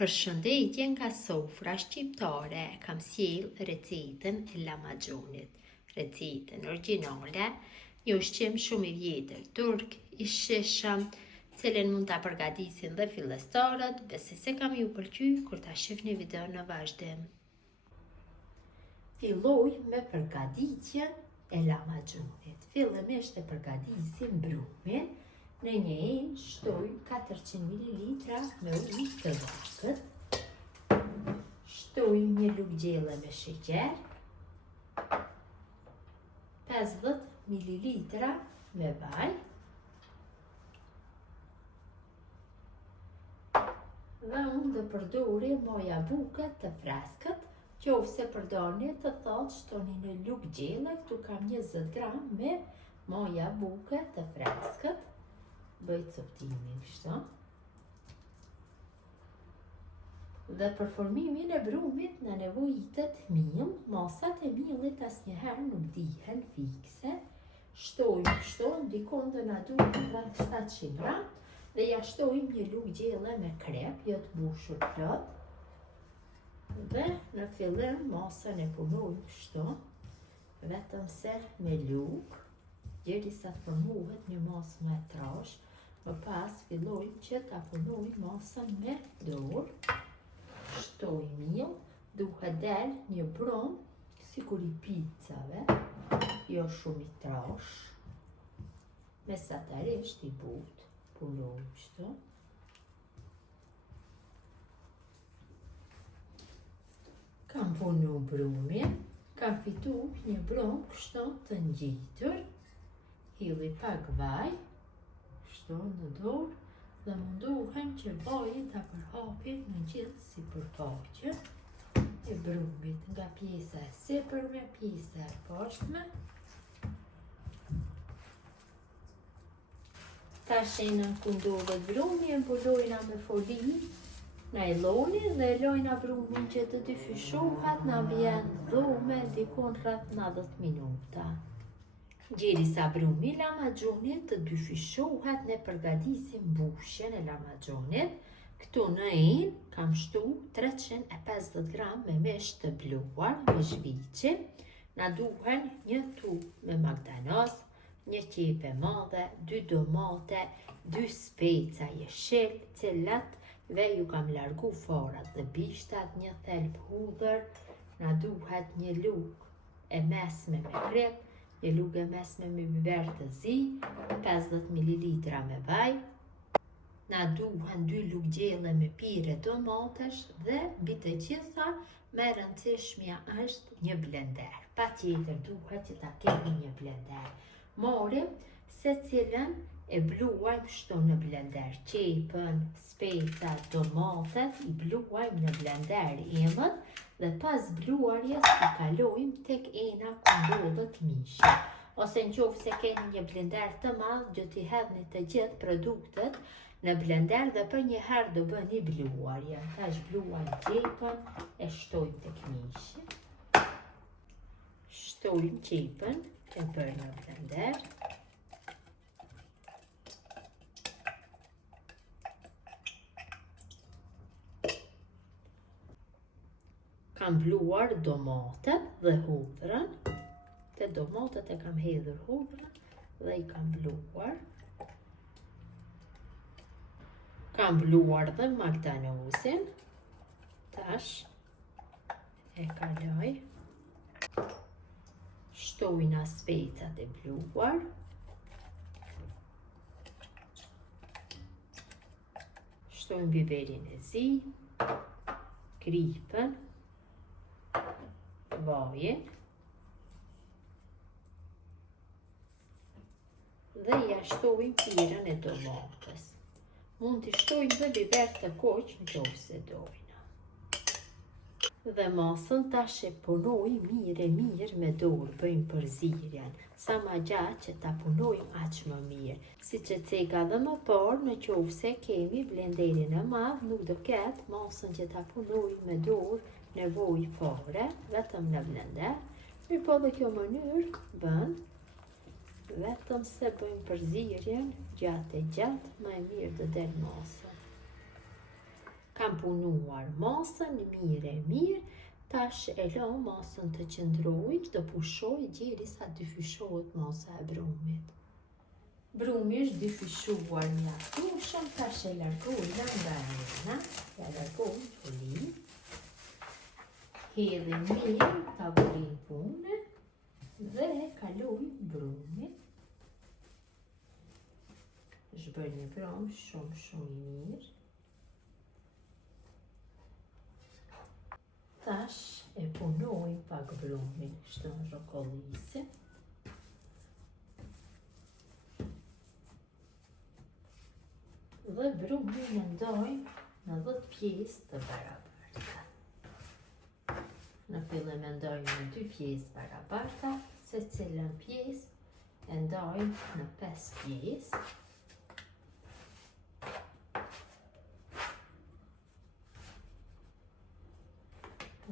Përshëndetje nga sofra shqiptare, kam sjell recetën e lamaxhunit. Recetën origjinale, një ushqim shumë i vjetër turk, i shishëm, cilën mund ta përgatisin dhe fillestarët, besoj se kam ju pëlqyer kur ta shihni videon në vazhdim. Filloj me përgatitjen e lamaxhunit. Fillimisht e përgatisim brumin. Në një enë shtoj 400 ml me ujë të lakët. Shtoj një lugë gjelle me sheqer, 50 ml me vaj dhe unë do përdori moja buke të freskët. Qofse përdorni të thotë, shtoni në lugë gjelle. Këtu kam 20 gram me moja buke të freskët. Bëj coptimin kështu. Dhe për formimin e brumit në nevojitet miell. Masat e miellit asnjëherë nuk dihen fikse. Shtojmë kështu, ndikon të na duhet rreth 700 gram dhe ja shtojmë një lugë gjelle me krep, jo të mbushur plot. Dhe në fillim masën e punojmë kështu, vetëm se me lugë, derisa të formohet një masë më e trashë. Më pas fillojmë që ta punojmë masën me dorë. Shtoj miell, duhet del një brum sikur i picave, jo shumë i trashë, mesatarisht i butë. Punojmë kështu. Kam punu brumin, kam fitu një brum kështu të ngjitur, hilli pak vaj, kështu në dorë dhe munduhem që vaji ta përhapin në gjithë sipërfaqen e brumit, nga pjesa e sipërme, pjesa e poshtme. Tash ku ndodhet brumi, e mbulojna me foli najloni dhe lojna brumin që të dyfishohet në ambient dhume dikon rreth 90 minuta. Derisa brumi i lamaxhunit të dyfishohet, ne përgatisim mbushjen e lamaxhunit. Këtu në enë kam shtu 350 gram me mish të bluar me zhviçi. Na duhen një tub me magdanoz, një qep e madhe, 2 domate, 2 speca jeshil, cilat dhe ju kam largu farat dhe bishtat, një thelb hudhër. Na duhet një lugë e mesme me krep, një lugë e mesme me biber të zi, 50 ml me vaj. Na duhen 2 lugë gjelle me pire domatesh dhe mbi të gjitha më e rëndësishmja është një blender. Patjetër duhet që ta kemi një blender. Morim secilën e bluajmë kështu në blender. Qepën, specat, domatet i bluajmë në blender imët dhe pas bluarjes i kalojmë tek ena ku ndodhet mishi. Ose nëse keni një blender të madh, do t'i hedhni të gjithë produktet në blender dhe për një herë do bëni bluarje. Tash bluajmë qepën, e shtojmë tek mishi. Shtojmë qepën e bërë në blender. Kam bluar domatet dhe hudhrën. Te domatet e kam hedhur hudhrën dhe i kam bluar. Kam bluar dhe magdanozin. Tash e kaloj. Shtojna specat e bluar. Shtojmë biberin e zi, kripën, vajin dhe ja shtojmë pirën e domates. Mund t'i shtojmë dhe biber të koq nëse dojna. Dhe masën tash e punoj mirë me dorë, bëjmë përzierjen. Sa ma gjatë që ta punojmë aq më mirë. Siç e ceka dhe më parë, në qofse kemi blenderin e madh, nuk do ketë masën që ta punojmë me dorë nevojë fare, vetëm në blender. Mirë po dhe kjo mënyrë bën, vetëm se bëjmë përzierjen gjatë më e mirë do del masa. Kam punuar masën mirë, tash e la masën të qëndroj, të pushoj derisa dyfishohet masa e brumit. Brumi është dyfishuar mjaftueshëm, tash e largoj nga hena, ja largoj folin, hedhim mirë tavolin pune dhe e kaloj brumit. Është bërë një brum shumë i mirë. Tash e punoj pak brumin, kështu në rrokollisi. Dhe brumin e ndoj në 10 pjesë të barabarta. Në fillim e ndoj në 2 pjesë barabarta, se cilën pjesë e ndoj në 5 pjesë.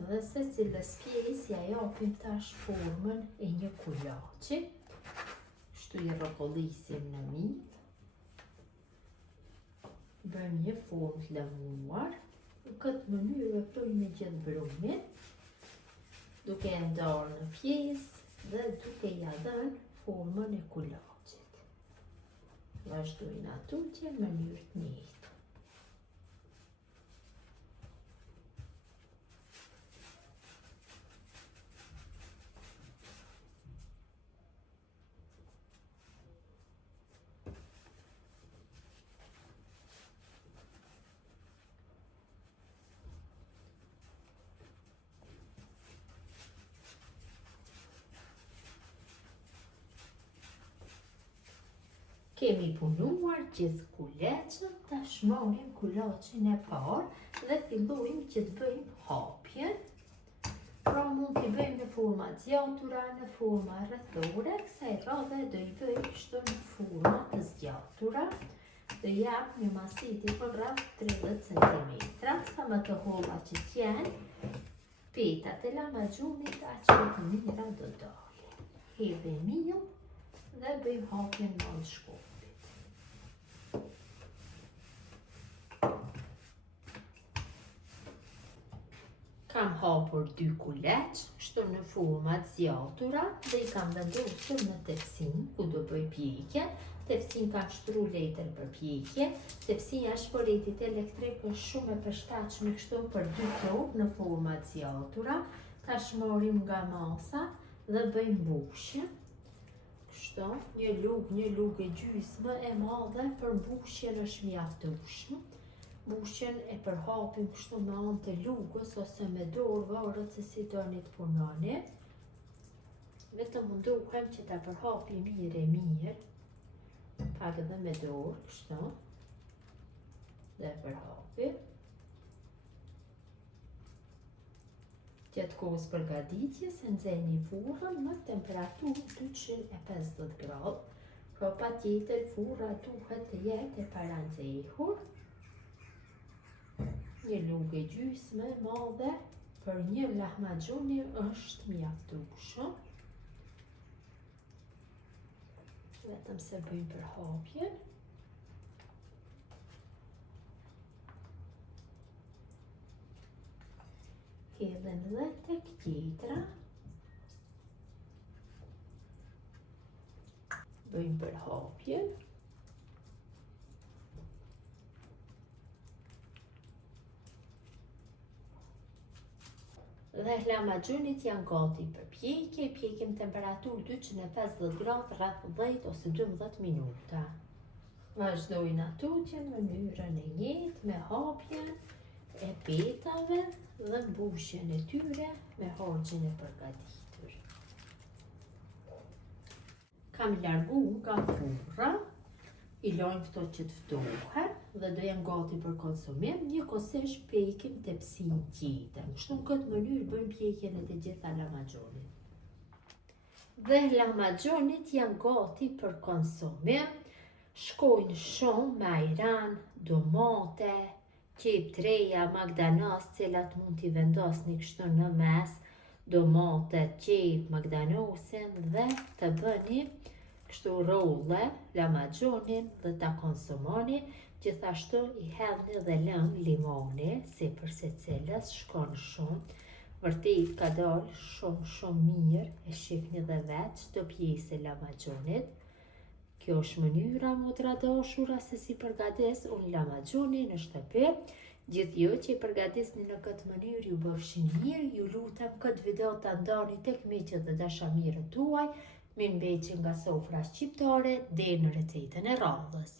Dhe se cilës pjesë ja japim tash formën e një kulaçi. Kështu i rrokollisim në mitë. Bëjmë një formë të lëmuar. Në këtë mënyrë veproj me gjithë brumin, duke e ndarë në pjesë dhe duke ja dhënë formën e kulaçit. Vazhdojnë atutje në mënyrë të njëjtë. Kemi punuar gjithë kuleçën, tash marrim kulaçin e parë dhe fillojmë që të bëjmë hapjen. Pra mund t'i bëjmë në forma zgjatura, në forma rrethore, kësaj radhe do i bëjmë kështu në forma të zgjatura. Do jap një masiti për rreth 30 cm, sa më të holla që t'jenë, petat e lamaxhunit aq më të mira do dalin. Hedhim miell dhe bëjmë hapjen në shkopit. Kam hapur 2 kuleç, kështu në format zgjatura dhe i kam vendosur në tepsin ku do bëj pjekjen. Tepsin ka shtru letër për pjekje. Tepsia shporetit elektrik është shumë e përshtatshme kështu për 2 tokë në format zgjatura. Tash marrim nga masa dhe bëjmë mbushjen. Kështu, një lugë e gjysmë e madhe për mbushjen është mjaftueshme. Mbushjen e përhapim kështu me anë të lugës ose me dorë, varet se si doni të punoni. Vetëm mundohem që ta përhapi mirë, pak edhe me dorë, kështu. Dhe përhapi. Gjatë kohës përgatitjes e nxehni furrën në temperaturë 250 gradë. Pra patjetër furra duhet të jetë e paranxehur. Një lugë e gjysmë e madhe për një lahmacuni është mjaftueshëm. Vetëm se bëjmë përhapjen. Hedhim dhe tek tjetra. Bëjmë përhapjen. Dhe lahmacunit janë gati për pjekje, pjekim temperaturë 250 gradë rreth 10 ose 12 minuta. Vazhdojnë atutje në mënyrën e njëjtë me hapjen e petave dhe mbushjen e tyre me harxhin e përgatitur. Kam largu nga furra, i lajmë këto që të ftohen dhe do janë gati për konsumim, njëkohësisht pjekim tepsin tjetër. Kështu në këtë mënyrë bëjmë pjekjen e të gjitha lahmacunit. Dhe lahmacunit janë gati për konsumim, shkojnë shumë me ajran, domate, qep treja, magdanos, cilat mund t'i vendosni kështu në mes, domate, qep, magdanosin dhe të bëni kështu rolle, lamagjonin dhe ta konsumoni, gjithashtu i hedhni dhe lëm limoni, si për se cilës shkon shumë, vërtet ka dalë shumë mirë, e shihni dhe vetë çdo pjesë e lamagjonit. Kjo është mënyra motra dashura se si përgatis unë lamagjonin në shtëpi. Gjithë ju që i përgatisni në këtë mënyrë ju bëfshin mirë, ju lutem këtë video të ndani tek miqët dhe dashamirët tuaj, me mbeqin nga sofra shqiptare dhe në recetën e radhës.